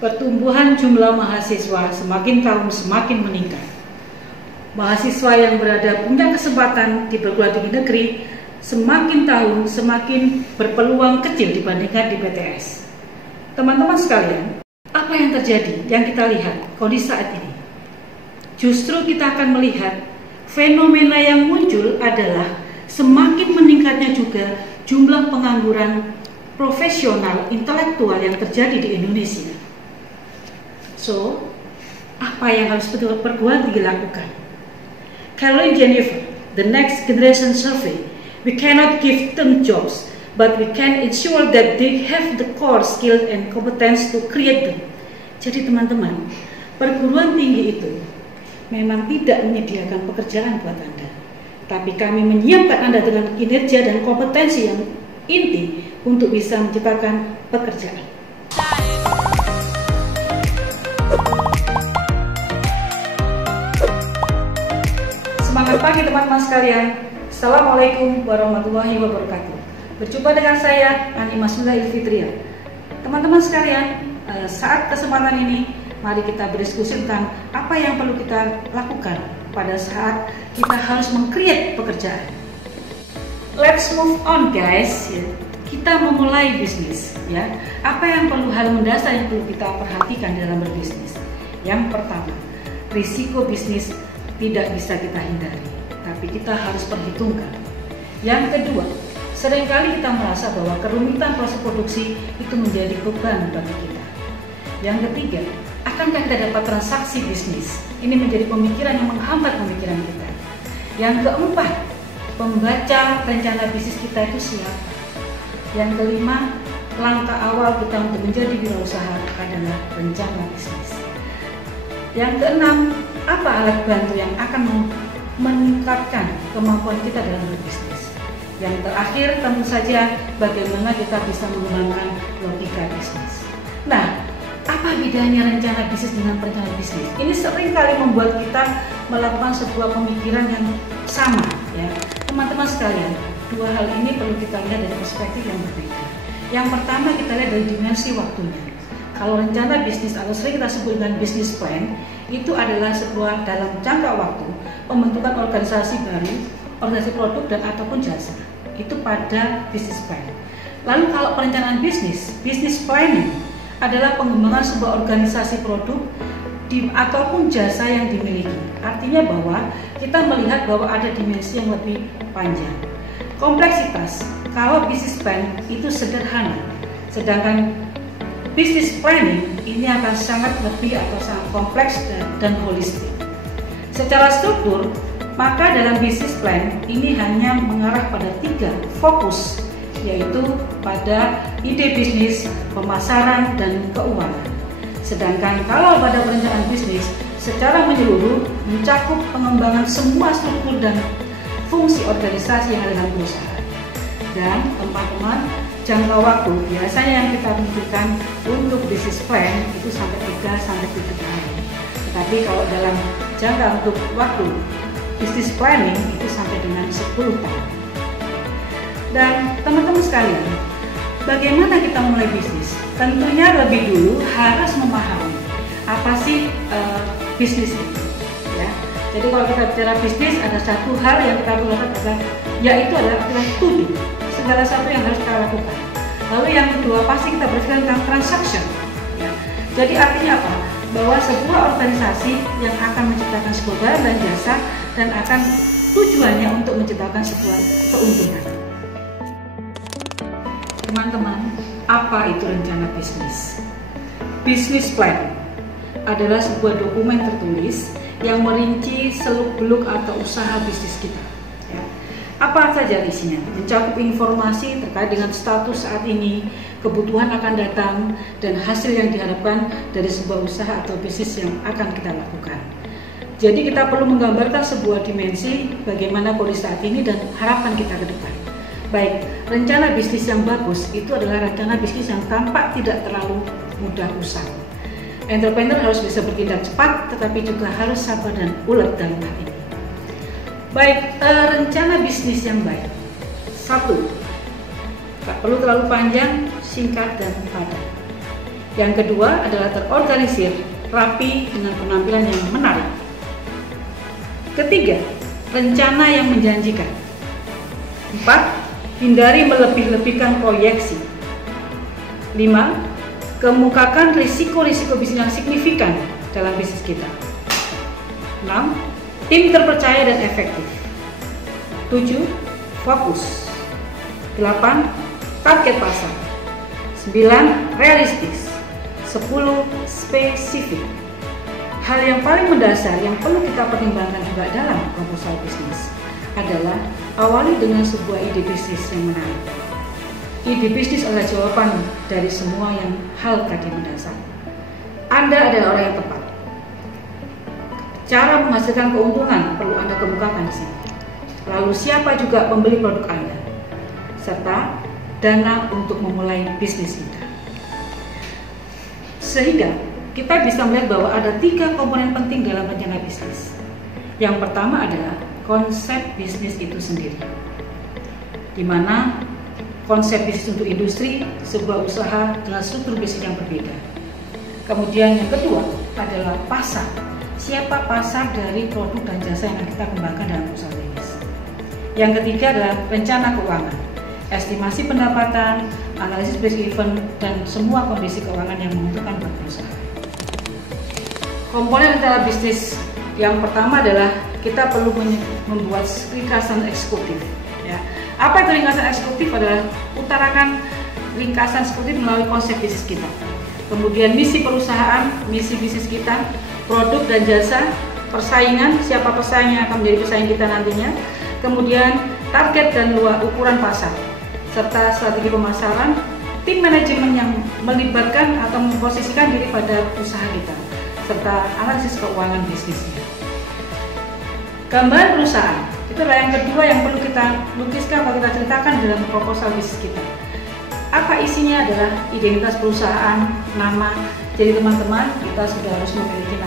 Pertumbuhan jumlah mahasiswa semakin tahun semakin meningkat. Mahasiswa yang punya kesempatan di perguruan tinggi negeri semakin tahun semakin berpeluang kecil dibandingkan di PTS. Teman-teman sekalian, apa yang terjadi yang kita lihat kondisi saat ini? Justru kita akan melihat fenomena yang muncul adalah semakin meningkatnya juga jumlah pengangguran profesional intelektual yang terjadi di Indonesia. So, apa yang harus perguruan tinggi lakukan? Caroline Jennifer, the Next Generation Survey, we cannot give them jobs, but we can ensure that they have the core skills and competence to create them. Jadi teman-teman, perguruan tinggi itu memang tidak menyediakan pekerjaan buat Anda, tapi kami menyiapkan Anda dengan kinerja dan kompetensi yang inti untuk bisa menciptakan pekerjaan. Selamat pagi teman-teman sekalian. Assalamualaikum warahmatullahi wabarakatuh. Berjumpa dengan saya Ani Masnula Ilfitria. Teman-teman sekalian, saat kesempatan ini mari kita berdiskusi tentang apa yang perlu kita lakukan pada saat kita harus meng-create pekerjaan. Let's move on guys. Kita memulai bisnis ya. Apa yang hal mendasar yang perlu kita perhatikan dalam berbisnis? Yang pertama, risiko bisnis tidak bisa kita hindari, tapi kita harus perhitungkan. Yang kedua, seringkali kita merasa bahwa kerumitan proses produksi itu menjadi beban bagi kita. Yang ketiga, akankah kita dapat transaksi bisnis? Ini menjadi pemikiran yang menghambat pemikiran kita. Yang keempat, pembaca rencana bisnis kita itu siap. Yang kelima, langkah awal kita untuk menjadi wirausaha adalah rencana bisnis. Yang keenam, apa alat bantu yang akan meningkatkan kemampuan kita dalam berbisnis? Yang terakhir, tentu saja bagaimana kita bisa mengembangkan logika bisnis. Nah, apa bedanya rencana bisnis dengan perencanaan bisnis? Ini sering kali membuat kita melakukan sebuah pemikiran yang sama, ya, teman-teman sekalian. Dua hal ini perlu kita lihat dari perspektif yang berbeda. Yang pertama, kita lihat dari dimensi waktunya. Kalau rencana bisnis atau sering kita sebut dengan business plan, itu adalah sebuah dalam jangka waktu pembentukan organisasi baru, organisasi produk dan ataupun jasa. Itu pada business plan. Lalu kalau perencanaan bisnis, business planning adalah pengembangan sebuah organisasi produk ataupun jasa yang dimiliki. Artinya bahwa kita melihat bahwa ada dimensi yang lebih panjang. Kompleksitas, kalau business plan itu sederhana, sedangkan business planning ini akan sangat lebih atau sangat kompleks dan holistik. Secara struktur, maka dalam business plan ini hanya mengarah pada 3 fokus, yaitu pada ide bisnis, pemasaran, dan keuangan. Sedangkan kalau pada perencanaan bisnis secara menyeluruh mencakup pengembangan semua struktur dan fungsi organisasi yang ada dalam perusahaan. Dan teman-teman, jangka waktu biasanya yang kita pikirkan untuk business plan itu sampai 3-7 tahun. Tetapi kalau dalam jangka untuk waktu business planning itu sampai dengan 10 tahun. Dan teman-teman sekalian, bagaimana kita mulai bisnis? Tentunya lebih dulu harus memahami apa sih bisnis itu. Ya. Jadi kalau kita bicara bisnis, ada satu hal yang kita perlu lakukan yaitu adalah to do. Segala sesuatu yang harus kita lakukan. Lalu yang kedua, pasti kita berpikir tentang transaction. Ya. Jadi artinya apa? Bahwa sebuah organisasi yang akan menciptakan sebuah barang dan jasa dan akan tujuannya untuk menciptakan sebuah keuntungan. Teman-teman, apa itu rencana bisnis? Business plan adalah sebuah dokumen tertulis yang merinci seluk-beluk atau usaha bisnis kita. Apa saja isinya? Mencakup informasi terkait dengan status saat ini, kebutuhan akan datang, dan hasil yang diharapkan dari sebuah usaha atau bisnis yang akan kita lakukan. Jadi kita perlu menggambarkan sebuah dimensi bagaimana kondisi saat ini dan harapan kita ke depan. Baik, rencana bisnis yang bagus itu adalah rencana bisnis yang tampak tidak terlalu mudah usang. Entrepreneur harus bisa bertindak cepat, tetapi juga harus sabar dan ulet dalam hal ini. Baik, rencana bisnis yang baik. 1. Tak perlu terlalu panjang, singkat dan padat. Yang kedua adalah terorganisir, rapi dengan penampilan yang menarik. Ketiga, rencana yang menjanjikan. 4. Hindari melebih-lebihkan proyeksi. 5. Kemukakan risiko-risiko bisnis yang signifikan dalam bisnis kita. 6. Tim terpercaya dan efektif. 7. Fokus. 8. Target pasar. 9. Realistis. 10. Spesifik. Hal yang paling mendasar yang perlu kita pertimbangkan juga dalam proposal bisnis adalah awali dengan sebuah ide bisnis yang menarik. Ide bisnis adalah jawaban dari semua yang hal tadi mendasar. Anda adalah orang yang tepat. Cara menghasilkan keuntungan perlu Anda kemukakan di sini. Lalu siapa juga pembeli produk Anda, serta dana untuk memulai bisnis Anda. Sehingga kita bisa melihat bahwa ada 3 komponen penting dalam rencana bisnis. Yang pertama adalah konsep bisnis itu sendiri, di mana konsep bisnis untuk industri, sebuah usaha dengan struktur bisnis yang berbeda. Kemudian yang kedua adalah pasar. Siapa pasar dari produk dan jasa yang kita kembangkan dalam usaha bisnis. Yang ketiga adalah rencana keuangan, estimasi pendapatan, analisis break-even, dan semua kondisi keuangan yang menentukan buat perusahaan. Komponen rencana bisnis yang pertama adalah kita perlu membuat ringkasan eksekutif. Ya. Apa itu ringkasan eksekutif? Adalah utarakan ringkasan eksekutif melalui konsep bisnis kita. Kemudian misi perusahaan, misi bisnis kita, produk dan jasa, persaingan, siapa pesaing yang akan menjadi pesaing kita nantinya, kemudian target dan ukuran pasar, serta strategi pemasaran, tim manajemen yang melibatkan atau memposisikan diri pada usaha kita, serta analisis keuangan bisnisnya. Gambaran perusahaan, itu adalah yang kedua yang perlu kita lukiskan atau kita ceritakan dalam proposal bisnis kita. Apa isinya adalah identitas perusahaan, nama. Jadi teman-teman, kita sudah harus memiliki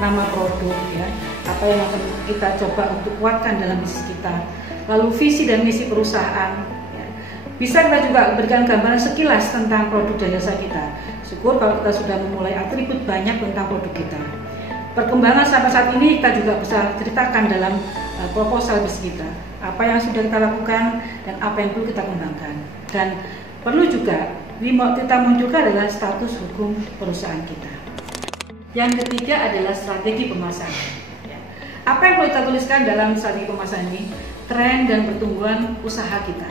nama produk, ya. Apa yang akan kita coba untuk kuatkan dalam bisnis kita. Lalu visi dan misi perusahaan. Ya. Bisa kita juga berikan gambaran sekilas tentang produk dan jasa kita. Syukur kalau kita sudah memulai atribut banyak tentang produk kita. Perkembangan sampai saat ini kita juga bisa ceritakan dalam proposal bisnis kita. Apa yang sudah kita lakukan dan apa yang perlu kita kembangkan. Dan perlu juga kita munculkan adalah status hukum perusahaan kita. Yang ketiga adalah strategi pemasaran. Apa yang perlu kita tuliskan dalam strategi pemasaran ini? Tren dan pertumbuhan usaha kita.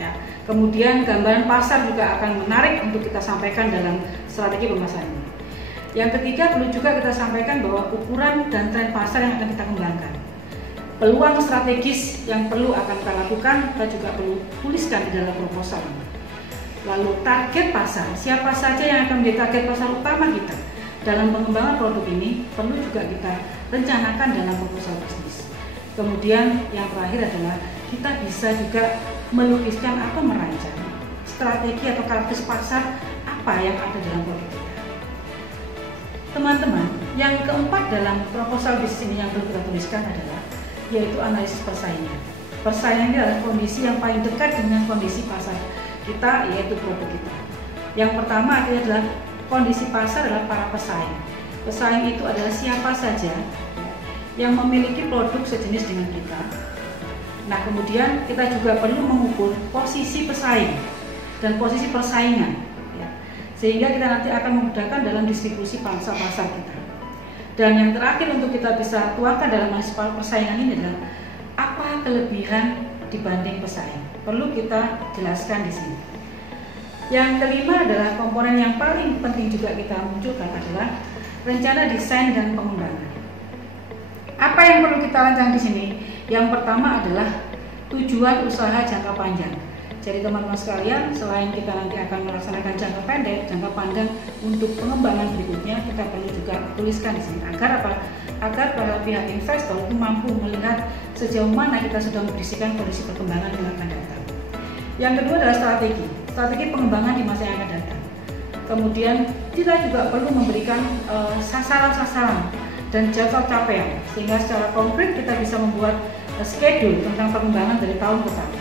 Ya. Kemudian gambaran pasar juga akan menarik untuk kita sampaikan dalam strategi pemasaran ini. Yang ketiga perlu juga kita sampaikan bahwa ukuran dan tren pasar yang akan kita kembangkan. Peluang strategis yang perlu akan kita lakukan, kita juga perlu tuliskan di dalam proposal. Lalu target pasar, siapa saja yang akan menjadi target pasar utama kita dalam pengembangan produk ini, perlu juga kita rencanakan dalam proposal bisnis. Kemudian yang terakhir adalah kita bisa juga melukiskan atau merancang strategi atau karakteristik pasar apa yang ada dalam produk kita. Teman-teman, yang keempat dalam proposal bisnis ini yang perlu kita tuliskan adalah yaitu analisis persaingan. Persaingan adalah kondisi yang paling dekat dengan kondisi pasar kita, yaitu produk kita. Yang pertama adalah kondisi pasar adalah para pesaing. Pesaing itu adalah siapa saja yang memiliki produk sejenis dengan kita. Nah, kemudian kita juga perlu mengukur posisi pesaing dan posisi persaingan. Sehingga kita nanti akan memudahkan dalam distribusi pangsa pasar kita. Dan yang terakhir untuk kita bisa tuangkan dalam persaingan ini adalah apa kelebihan dibanding pesaing. Perlu kita jelaskan di sini. Yang kelima adalah komponen yang paling penting juga kita munculkan adalah rencana desain dan pengembangan. Apa yang perlu kita rancang di sini? Yang pertama adalah tujuan usaha jangka panjang. Jadi teman-teman sekalian, selain kita nanti akan melaksanakan jangka pendek, jangka panjang untuk pengembangan berikutnya, kita perlu juga tuliskan di sini agar apa? Agar para pihak investor itu mampu melihat sejauh mana kita sudah memprediksikan kondisi perkembangan yang akan datang. Yang kedua adalah strategi pengembangan di masa yang akan datang. Kemudian kita juga perlu memberikan sasaran-sasaran dan jadwal capaian, sehingga secara konkret kita bisa membuat schedule tentang perkembangan dari tahun ke tahun.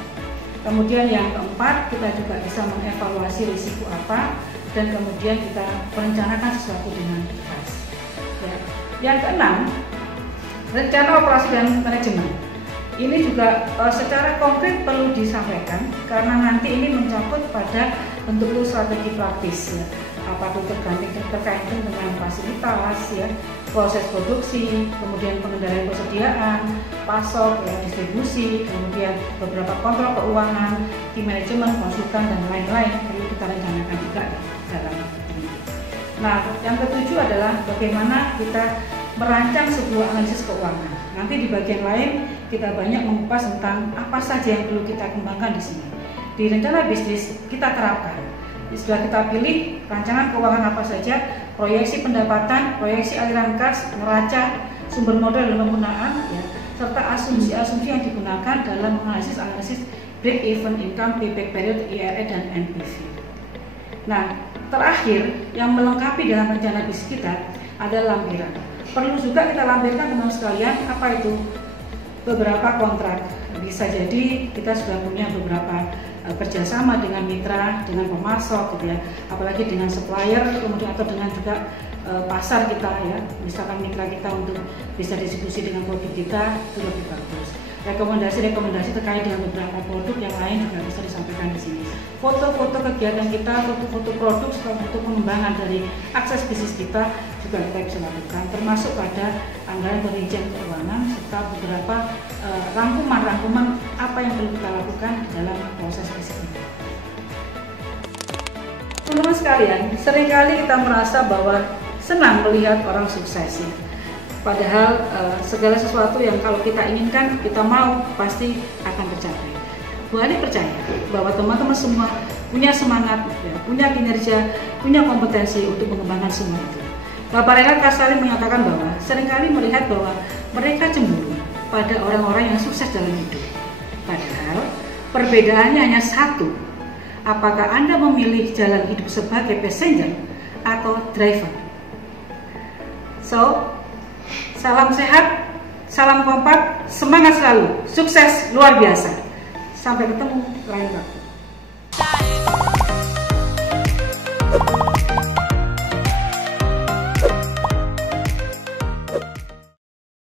Kemudian yang keempat, kita juga bisa mengevaluasi risiko apa dan kemudian kita merencanakan sesuatu dengan ikhlas. Ya. Yang keenam, rencana operasi dan manajemen. Ini juga secara konkret perlu disampaikan karena nanti ini mencakup pada bentuk strategi praktis, ya. Apa itu terkait dengan fasilitas, ya, proses produksi, kemudian pengendalian persediaan, pasok, ya, distribusi, kemudian beberapa kontrol keuangan, tim manajemen, konsultan, dan lain-lain perlu kita rencanakan juga dalam ini. Nah, yang ketujuh adalah bagaimana kita merancang sebuah analisis keuangan. Nanti di bagian lain kita banyak mengupas tentang apa saja yang perlu kita kembangkan di sini. Di rencana bisnis kita terapkan. Sudah kita pilih rancangan keuangan apa saja, proyeksi pendapatan, proyeksi aliran kas, neraca, sumber modal dan penggunaan, ya, serta asumsi-asumsi yang digunakan dalam analisis break even income, payback period, IRR, dan NPV. Nah, terakhir yang melengkapi dalam rencana bisnis kita adalah lampiran. Perlu juga kita lampirkan teman-teman sekalian apa itu beberapa kontrak. Bisa jadi kita sudah punya beberapa kerjasama dengan mitra, dengan pemasok, gitu ya, apalagi dengan supplier, kemudian atau dengan juga pasar kita, ya, misalkan mitra kita untuk bisa distribusi dengan produk kita itu lebih bagus. Rekomendasi terkait dengan beberapa produk yang lain juga bisa disampaikan di sini. Foto-foto kegiatan kita, foto-foto produk untuk pengembangan dari akses bisnis kita juga kita bisa lakukan, termasuk pada anggaran perincian keuangan serta beberapa rangkuman apa yang perlu kita lakukan dalam proses bisnis ini. Teman-teman sekalian, seringkali kita merasa bahwa senang melihat orang sukses, ya. Padahal segala sesuatu yang kalau kita inginkan, kita mau, pasti akan tercapai. Bu Ani percaya bahwa teman-teman semua punya semangat, ya, punya kinerja, punya kompetensi untuk mengembangkan semua itu. Bapak Renat Kasali menyatakan bahwa seringkali melihat bahwa mereka cemburu pada orang-orang yang sukses dalam hidup. Padahal perbedaannya hanya satu, apakah Anda memilih jalan hidup sebagai passenger atau driver. So, salam sehat, salam kompak, semangat selalu, sukses luar biasa. Sampai ketemu lain waktu.